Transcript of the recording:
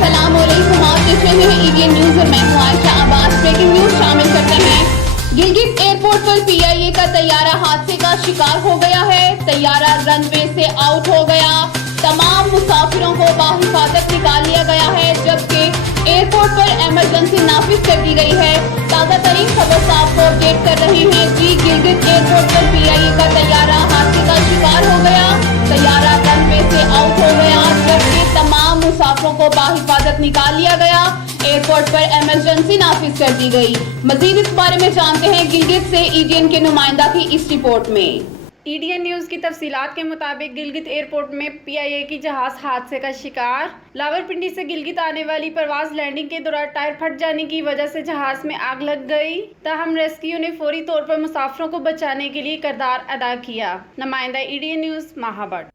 अस्सलामुअलैकुम, आप देख रहे हैं ईडीएन न्यूज और मैं हूं आयशा अब्बास। ब्रेकिंग न्यूज शामिल करते हैं। गिलगित एयरपोर्ट पर पीआईए का तैयारा हादसे का शिकार हो गया है। तैयारा रनवे से आउट हो गया। तमाम मुसाफिरों को बाहिफाजत निकाल लिया गया है, जबकि एयरपोर्ट पर इमरजेंसी नाफिज कर दी गई है। ताज़ा तरीन खबर से आपको अपडेट कर रहे हैं। जी, गिलगित एयरपोर्ट पर पीआईए का तैयारा हादसे का शिकार हो गया। तैयारा रनवे से आउट हो गया, जबकि तमाम मुसाफिरों को बाहिफाजत निकाल लिया गया। एयरपोर्ट पर इमरजेंसी नाफिज कर दी गई। मजीद इस बारे में जानते हैं गिलगित से ईडीएन के नुमाइंदा की इस रिपोर्ट में। ईडीएन न्यूज़ की तफसीलात के मुताबिक गिलगित एयरपोर्ट में पीआईए की जहाज हादसे का शिकार। लावरपिंडी से गिलगित आने वाली परवाज लैंडिंग के दौरान टायर फट जाने की वजह से जहाज में आग लग गई। ताहम रेस्क्यू ने फौरी तौर पर मुसाफिरों को बचाने के लिए किरदार अदा किया। नुमाइंदा ईडीएन न्यूज़ महाबट।